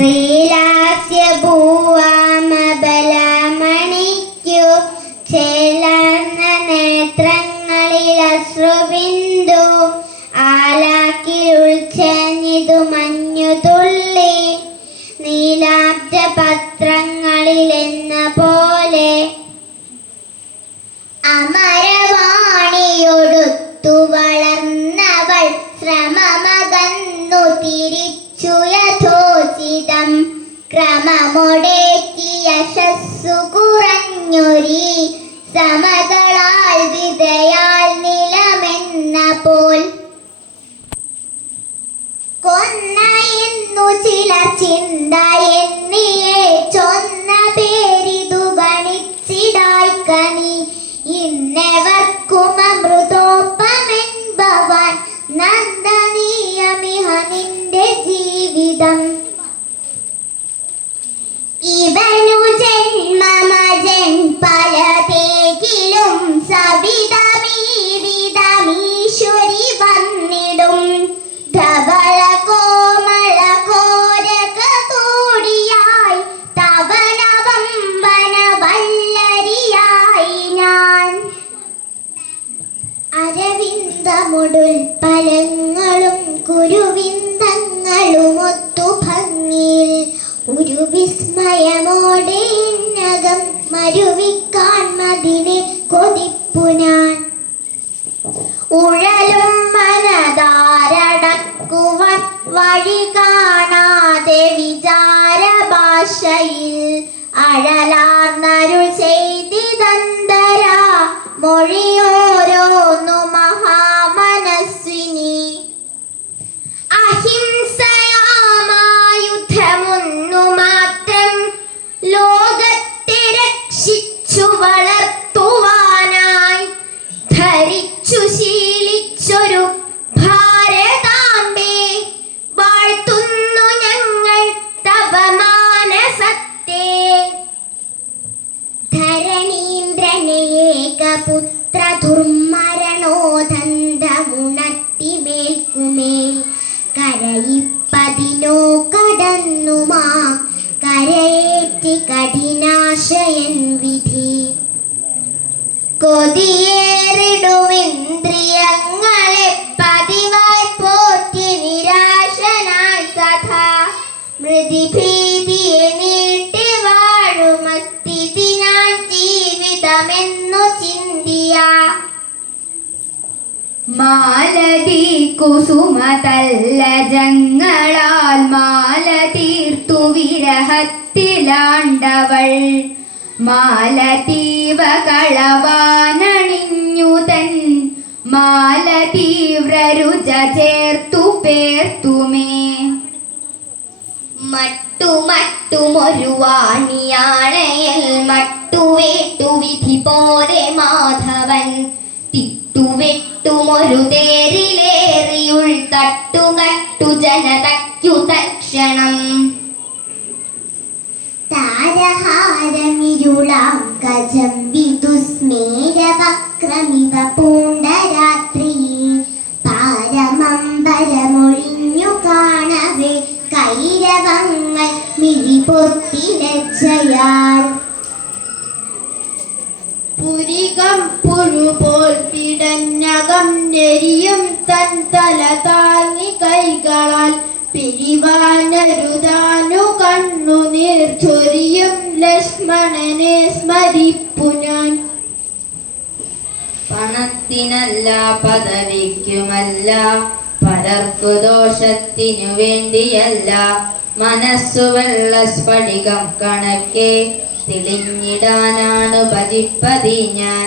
ശ്രീലാസ്യഭൂവാമബലമണിക്കു ചേലാർന്ന നേത്രങ്ങളിൽ അമരവാണിയൊടുത്തു വളർന്നവൾ ശ്രമമകന്നു ക്രമമൊടേറ്റി യശസ്സു കുറഞ്ഞൊരി സമതളാൽ അരവിന്ദമുടുൽ പലങ്ങളും കുരുവിന്ദങ്ങളും ഒത്തു ഭംഗിയിൽ. ഒരു വിസ്മയമോടെ നകം മരുവിക്കാൺമതിനെ കൊതിപ്പു ഞാൻ. ഉഴലും മനതാരടക്കുവാൻ വഴി കാണാതെ വിചാര ഭാഷയിൽ അഴലാർന്നരുൾ ചെയ്തിതന്തര. മൊഴിയോരോന്നു ഏകപുത്ര ദുർമരണോദന്തമുണർത്തി മേൽക്കുമേൽ കരയിപ്പതിനോ കടന്നുമാ കരയേറ്റി കഠിനാശയൻ വിധി. കൊതിയേറിടുമിന്ദ്രിയങ്ങളെ പതിവായി പോറ്റി നിരാശനായി സദാ മൃതിഭീതിയെ മാലതി കുസുമതല്ലജങ്ങളാൽ മാല തീർത്തു വിരഹത്തിലാണ്ടവൾ. മാലതീവ കളവാനണിഞ്ഞു തൻ മാല തീവ്രരുച ചേർത്തു പേർത്തുമേ. മട്ടുമട്ടുമൊരു വാണിയാണയൽ മട്ടുവേട്ടു വിധി പോലെ മാധവൻ. തിട്ടുവെട്ടുമൊരു തേരിലേറിയുൾ തട്ടുകട്ടു ജനതയ്ക്കു തക്ഷണം താരഹാരമിരുളാം ഗജം പൂണ്ട പൂണ്ടരാത്രി. പാരമമ്പരമൊഴിഞ്ഞു കാണവേ കൈരവങ്ങൾ മിഴിപൊത്തിലച്ചയാൽ പുരികം പുഴുപോൽ പിടഞ്ഞകം നെരിയും തൻ തല താങ്ങി കൈകളാൽ പിരിവാനരുതാനു കണ്ണു നീർച്ചൊരിയും ലക്ഷ്മണനെ സ്മരിപ്പു ഞാൻ. പണത്തിനല്ല പദവിക്കുമല്ല പലർക്കു ദോഷത്തിനു വേണ്ടിയല്ല. മനസ്സു വെള്ള സ്ഫടികം കണക്കെ തെളിഞ്ഞിടാനാണ് ഭജിപ്പതി ഞാൻ.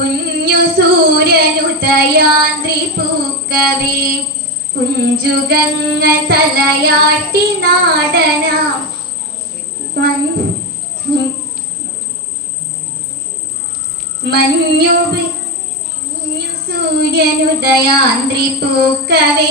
കുഞ്ഞു സൂര്യനുതയാന്ത്രി പൂക്കവേ കുഞ്ചുഗങ്ങ തലയാട്ടി നാടന. മഞ്ഞു സൂര്യനുദയാന്ത്രി പൂക്കവേ